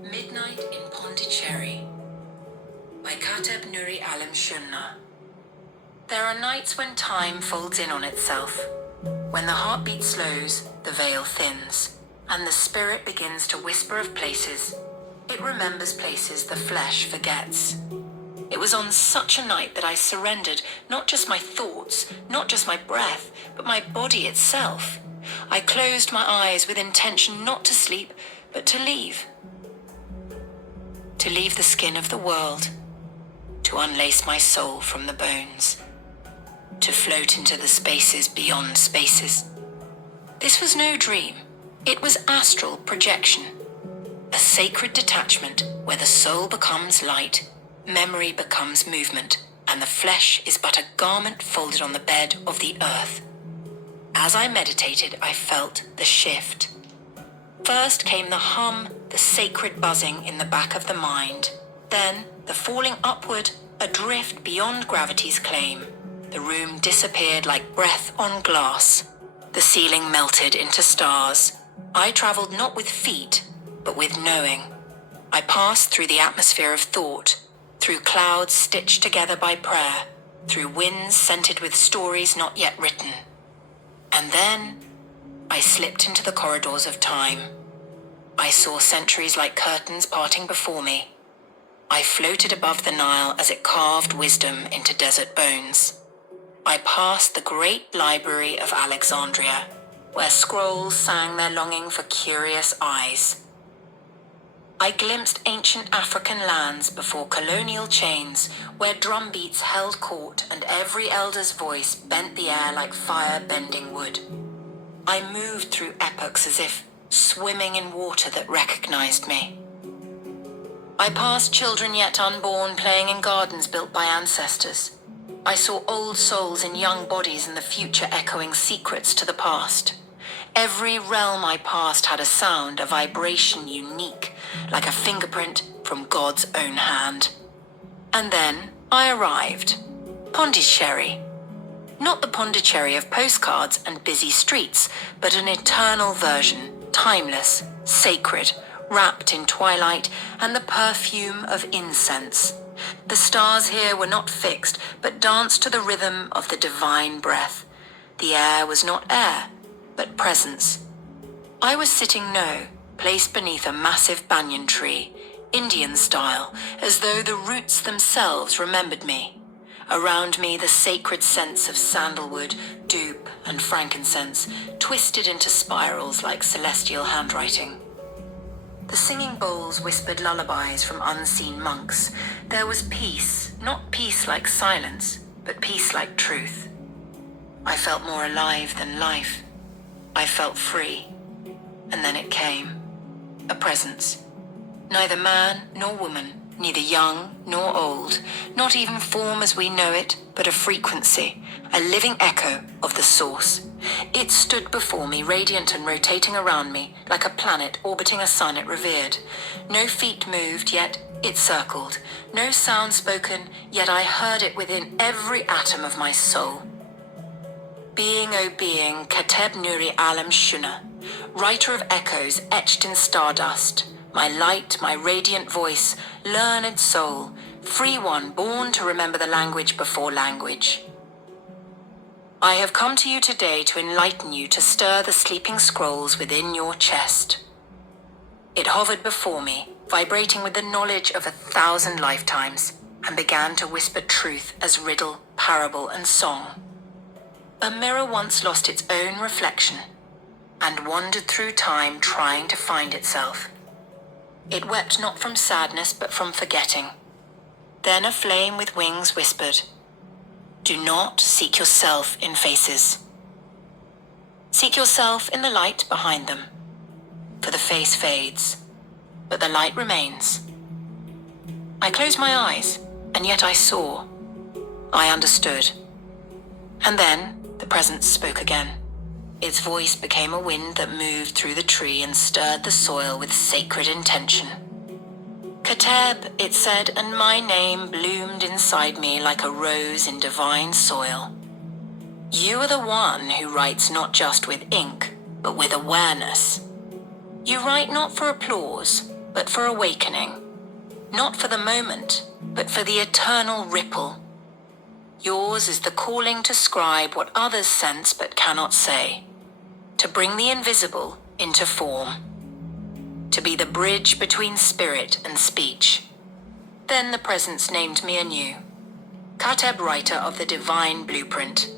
Midnight in Pondicherry by Kateb Nuri Alam Shunna. There are nights when time folds in on itself, when the heartbeat slows, the veil thins, and the spirit begins to whisper of places. It remembers places the flesh forgets. It was on such a night that I surrendered not just my thoughts, not just my breath, but my body itself. I closed my eyes with intention not to sleep, but to leave. To leave the skin of the world, to unlace my soul from the bones, to float into the spaces beyond spaces. This was no dream. It was astral projection, a sacred detachment where the soul becomes light, memory becomes movement, and the flesh is but a garment folded on the bed of the earth. As I meditated, I felt the shift. First came the hum, the sacred buzzing in the back of the mind. Then the falling upward, adrift beyond gravity's claim. The room disappeared like breath on glass. The ceiling melted into stars. I traveled not with feet, but with knowing. I passed through the atmosphere of thought, through clouds stitched together by prayer, through winds scented with stories not yet written. And then I slipped into the corridors of time. I saw centuries like curtains parting before me. I floated above the Nile as it carved wisdom into desert bones. I passed the great library of Alexandria, where scrolls sang their longing for curious eyes. I glimpsed ancient African lands before colonial chains, where drumbeats held court and every elder's voice bent the air like fire bending wood. I moved through epochs as if swimming in water that recognized me. I passed children yet unborn playing in gardens built by ancestors. I saw old souls in young bodies and the future echoing secrets to the past. Every realm I passed had a sound, a vibration unique, like a fingerprint from God's own hand. And then I arrived. Pondicherry. Not the Pondicherry of postcards and busy streets, but an eternal version, timeless, sacred, wrapped in twilight and the perfume of incense. The stars here were not fixed, but danced to the rhythm of the divine breath. The air was not air, but presence. I was sitting placed beneath a massive banyan tree, Indian style, as though the roots themselves remembered me. Around me, the sacred scents of sandalwood, dupe, and frankincense twisted into spirals like celestial handwriting. The singing bowls whispered lullabies from unseen monks. There was peace, not peace like silence, but peace like truth. I felt more alive than life. I felt free. And then it came. A presence. Neither man nor woman, neither young nor old, not even form as we know it, but a frequency, a living echo of the source. It stood before me, radiant and rotating around me, like a planet orbiting a sun it revered. No feet moved, yet it circled. No sound spoken, yet I heard it within every atom of my soul. Being, O being, Kateb Nuri Alam Shunna, writer of echoes etched in stardust, my light, my radiant voice, learned soul, free one born to remember the language before language. I have come to you today to enlighten you, to stir the sleeping scrolls within your chest. It hovered before me, vibrating with the knowledge of 1,000 lifetimes, and began to whisper truth as riddle, parable, and song. A mirror once lost its own reflection, and wandered through time trying to find itself. It wept not from sadness, but from forgetting. Then a flame with wings whispered, "Do not seek yourself in faces. Seek yourself in the light behind them, for the face fades, but the light remains." I closed my eyes, and yet I saw. I understood. And then the presence spoke again. Its voice became a wind that moved through the tree and stirred the soil with sacred intention. "Kateb," it said, and my name bloomed inside me like a rose in divine soil. "You are the one who writes not just with ink, but with awareness. You write not for applause, but for awakening. Not for the moment, but for the eternal ripple. Yours is the calling to scribe what others sense but cannot say, to bring the invisible into form, to be the bridge between spirit and speech. Then the presence named me anew, Kateb, writer of the divine blueprint,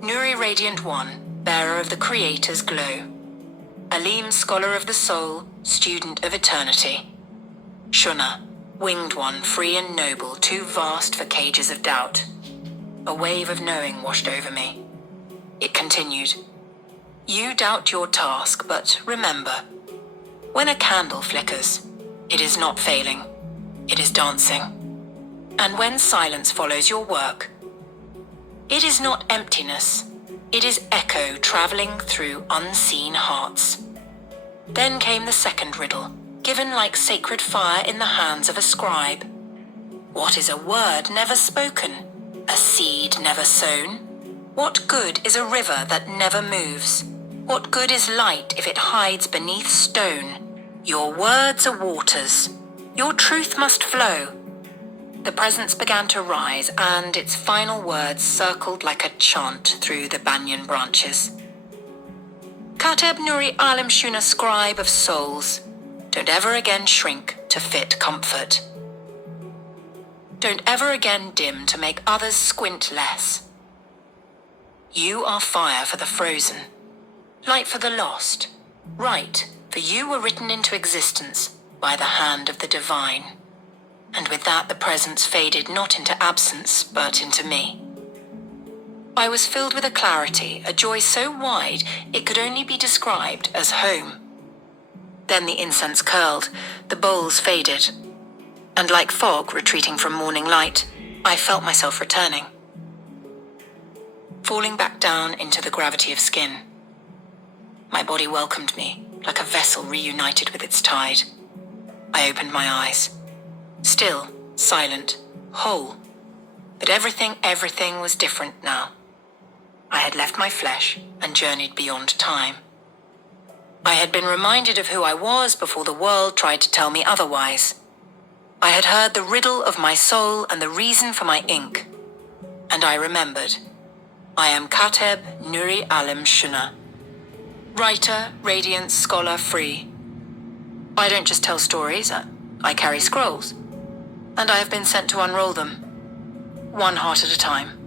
Nuri Radiant One, bearer of the Creator's glow, Alim, scholar of the soul, student of eternity, Shuna, winged one, free and noble, too vast for cages of doubt. A wave of knowing washed over me. It continued. You doubt your task, but remember, when a candle flickers, it is not failing, it is dancing. And when silence follows your work, it is not emptiness, it is echo traveling through unseen hearts. Then came the second riddle, given like sacred fire in the hands of a scribe. What is a word never spoken? A seed never sown? What good is a river that never moves? What good is light if it hides beneath stone? Your words are waters. Your truth must flow. The presence began to rise, and its final words circled like a chant through the banyan branches. Kateb Nuri Alim Shuna, scribe of souls, don't ever again shrink to fit comfort. Don't ever again dim to make others squint less. You are fire for the frozen, light for the lost, right, for you were written into existence by the hand of the divine. And with that the presence faded not into absence, but into me. I was filled with a clarity, a joy so wide it could only be described as home. Then the incense curled, the bowls faded, and like fog retreating from morning light, I felt myself returning, falling back down into the gravity of skin. My body welcomed me, like a vessel reunited with its tide. I opened my eyes. Still, silent, whole. But everything was different now. I had left my flesh and journeyed beyond time. I had been reminded of who I was before the world tried to tell me otherwise. I had heard the riddle of my soul and the reason for my ink. And I remembered. I am Kateb Nuri Alim Shuna. Writer, radiant, scholar, free. I don't just tell stories, I carry scrolls. And I have been sent to unroll them, one heart at a time.